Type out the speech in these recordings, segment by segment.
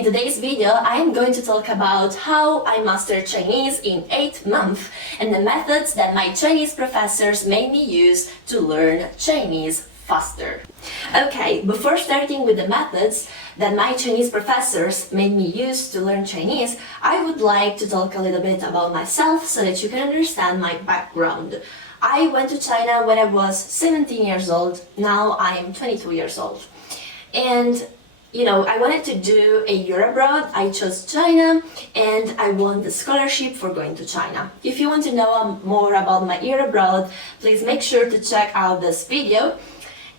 In today's video, I am going to talk about how I mastered Chinese in 8 months and the methods that my Chinese professors made me use to learn Chinese faster. Okay, before starting with the methods that my Chinese professors made me use to learn Chinese, I would like to talk a little bit about myself so that you can understand my background. I went to China when I was 17 years old, now I'm 22 years old. And I wanted to do a year abroad. I chose China and I won the scholarship for going to China. If you want to know more about my year abroad, please make sure to check out this video.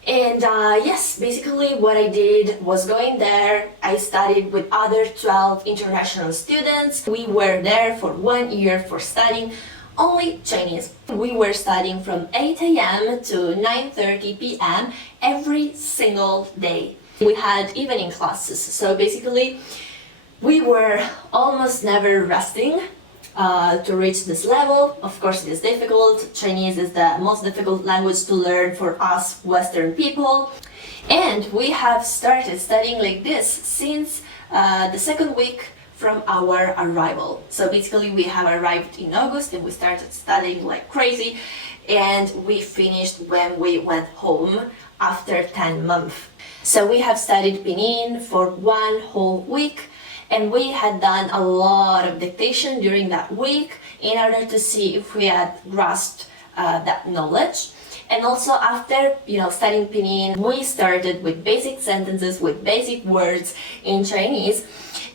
And yes, basically what I did was going there. I studied with other 12 international students. We were there for 1 year for studying only Chinese. We were studying from 8 a.m. to 9:30 p.m. every single day. We had evening classes, so basically we were almost never resting to reach this level. Of course, it is difficult. Chinese is the most difficult language to learn for us Western people. And we have started studying like this since the second week from our arrival. So basically we have arrived in August and we started studying like crazy, and we finished when we went home after 10 months. So we have studied Pinyin for 1 whole week, and we had done a lot of dictation during that week in order to see if we had grasped that knowledge. And also after studying Pinyin, we started with basic sentences, with basic words in Chinese.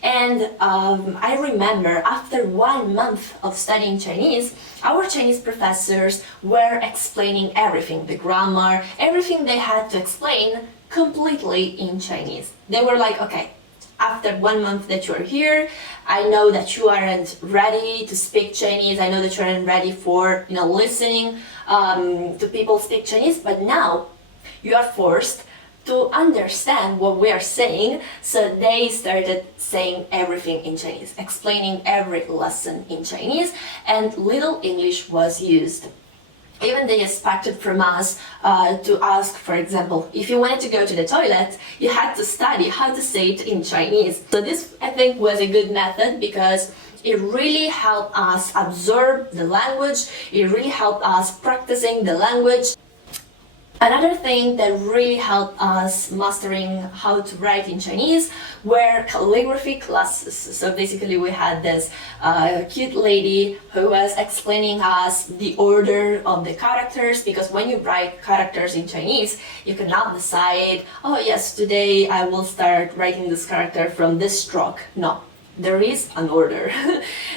And I remember after 1 month of studying Chinese, our Chinese professors were explaining everything, the grammar, everything they had to explain completely in Chinese. They were like, okay, after 1 month that you are here, I know that you aren't ready to speak Chinese, I know that you aren't ready for listening to people speak Chinese, but now you are forced to understand what we are saying. So they started saying everything in Chinese, explaining every lesson in Chinese, and little English was used. Even they expected from us to ask, for example, if you wanted to go to the toilet, you had to study how to say it in Chinese. So this, I think, was a good method because it really helped us absorb the language, it really helped us practicing the language. Another thing that really helped us mastering how to write in Chinese were calligraphy classes. So basically we had this cute lady who was explaining us the order of the characters, because when you write characters in Chinese, you cannot decide, oh yes, today I will start writing this character from this stroke. No, there is an order.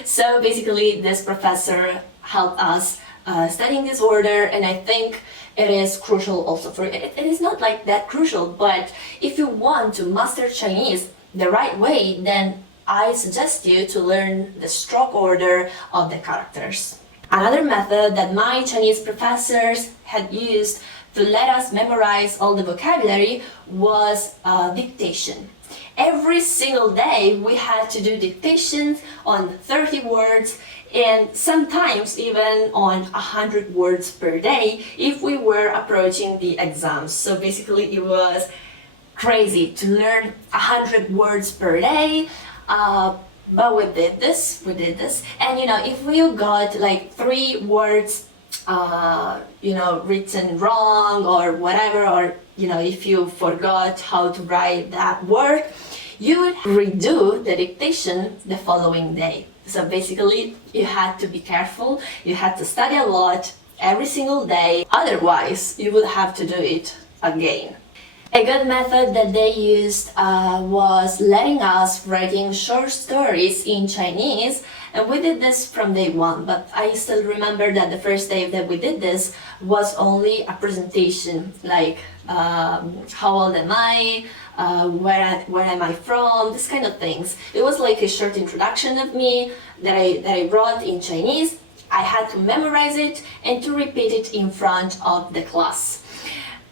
So basically this professor helped us studying this order, and I think it is crucial also for it. It is not like that crucial, but if you want to master Chinese the right way, then I suggest you to learn the stroke order of the characters. Another method that my Chinese professors had used to let us memorize all the vocabulary was dictation. Every single day we had to do dictations on 30 words, and sometimes even on 100 words per day if we were approaching the exams. So basically it was crazy to learn 100 words per day, but we did this, and if we got like 3 words written wrong or whatever, or if you forgot how to write that word, you would redo the dictation the following day. So basically you had to be careful, you had to study a lot every single day, otherwise you would have to do it again. A good method that they used was letting us writing short stories in Chinese, and we did this from day 1, but I still remember that the first day that we did this was only a presentation, like how old am I, where am I from, this kind of things. It was like a short introduction of me that I wrote in Chinese. I had to memorize it and to repeat it in front of the class.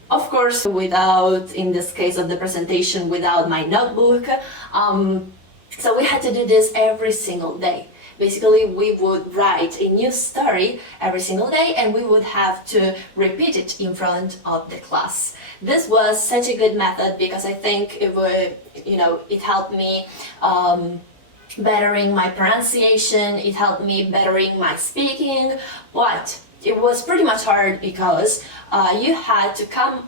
Of course, without, in this case of the presentation, without my notebook. So we had to do this every single day. Basically, we would write a new story every single day and we would have to repeat it in front of the class. This was such a good method because I think it would, it helped me bettering my pronunciation, it helped me bettering my speaking, but it was pretty much hard because you had to come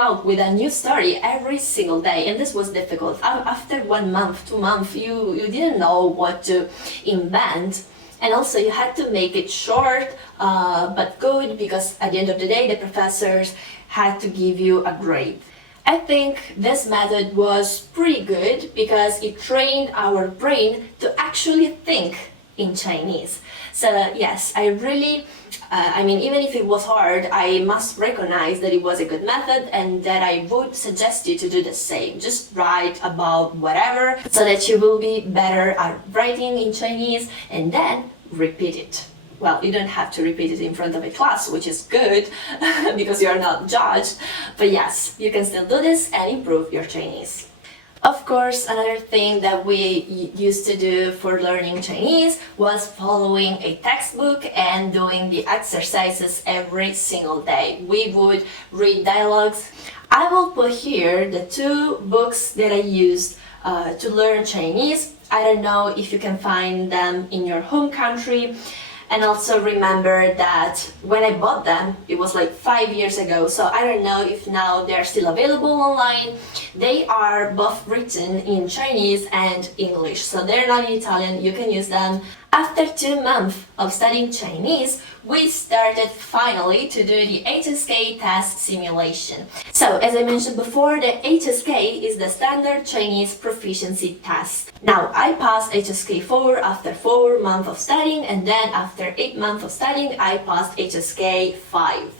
out with a new story every single day, and this was difficult. After 1 month, 2 months, you didn't know what to invent, and also you had to make it short but good, because at the end of the day the professors had to give you a grade. I think this method was pretty good because it trained our brain to actually think in Chinese. So yes, I really, even if it was hard, I must recognize that it was a good method and that I would suggest you to do the same. Just write about whatever so that you will be better at writing in Chinese and then repeat it. Well, you don't have to repeat it in front of a class, which is good because you are not judged. But yes, you can still do this and improve your Chinese. Of course, another thing that we used to do for learning Chinese was following a textbook and doing the exercises every single day. We would read dialogues. I will put here the 2 books that I used to learn Chinese. I don't know if you can find them in your home country. And also remember that when I bought them, it was like 5 years ago, so I don't know if now they're still available online. They are both written in Chinese and English, so they're not in Italian, you can use them. After 2 months of studying Chinese, we started finally to do the HSK test simulation. So, as I mentioned before, the HSK is the Standard Chinese Proficiency Test. Now, I passed HSK 4 after 4 months of studying, and then after 8 months of studying, I passed HSK 5.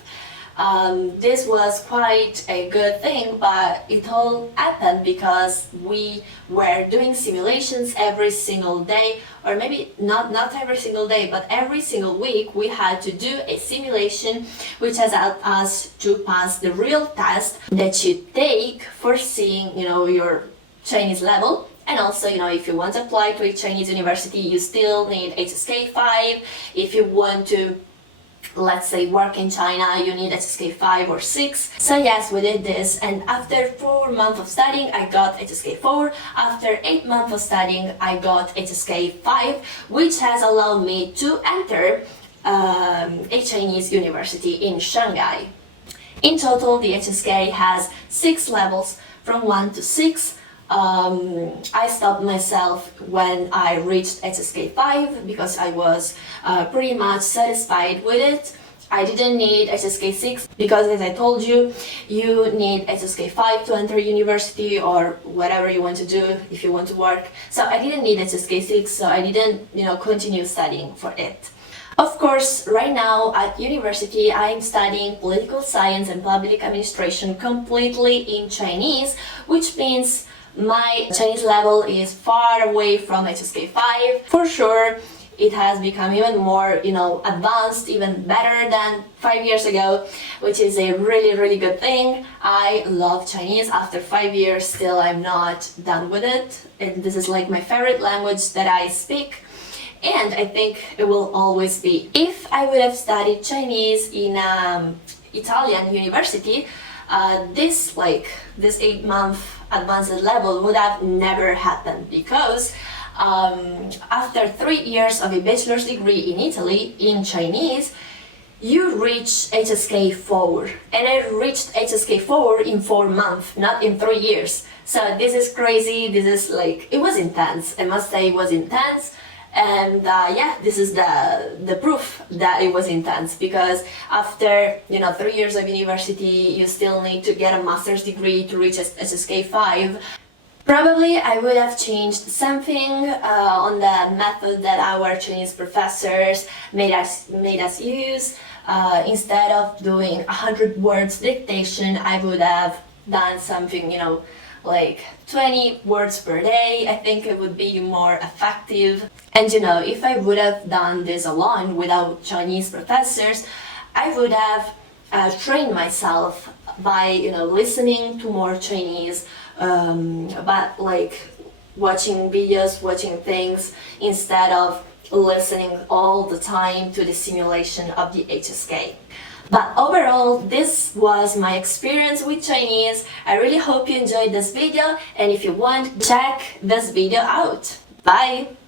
This was quite a good thing, but it all happened because we were doing simulations every single day, or maybe not every single day, but every single week we had to do a simulation which has helped us to pass the real test that you take for seeing, your Chinese level. And also, if you want to apply to a Chinese university, you still need HSK 5. If you want to, let's say, work in China, you need HSK 5 or 6. So yes, we did this, and after 4 months of studying, I got HSK 4. After 8 months of studying, I got HSK 5, which has allowed me to enter a Chinese university in Shanghai. In total, the HSK has 6 levels, from 1 to 6. I stopped myself when I reached HSK 5 because I was pretty much satisfied with it. I didn't need HSK 6 because, as I told you, you need HSK 5 to enter university or whatever you want to do if you want to work. So I didn't need HSK 6, so I didn't, continue studying for it. Of course, right now at university, I'm studying political science and public administration completely in Chinese, which means my Chinese level is far away from HSK 5. For sure, it has become even more, advanced, even better than 5 years ago, which is a really, really good thing. I love Chinese. After 5 years, still I'm not done with it. And this is like my favorite language that I speak. And I think it will always be. If I would have studied Chinese in Italian university, this 8-month advanced level would have never happened because after 3 years of a bachelor's degree in Italy in Chinese, you reach HSK 4, and I reached HSK 4 in 4 months, not in 3 years. So this is crazy. This is it was intense. I must say it was intense. And this is the proof that it was intense, because after 3 years of university, you still need to get a master's degree to reach HSK 5. Probably I would have changed something on the method that our Chinese professors made us use. Instead of doing 100 words dictation, I would have done something, like 20 words per day. I think it would be more effective. And if I would have done this alone without Chinese professors, I would have trained myself by listening to more Chinese, but watching videos, watching things, instead of listening all the time to the simulation of the HSK. But overall, this was my experience with Chinese. I really hope you enjoyed this video, and if you want, check this video out. Bye!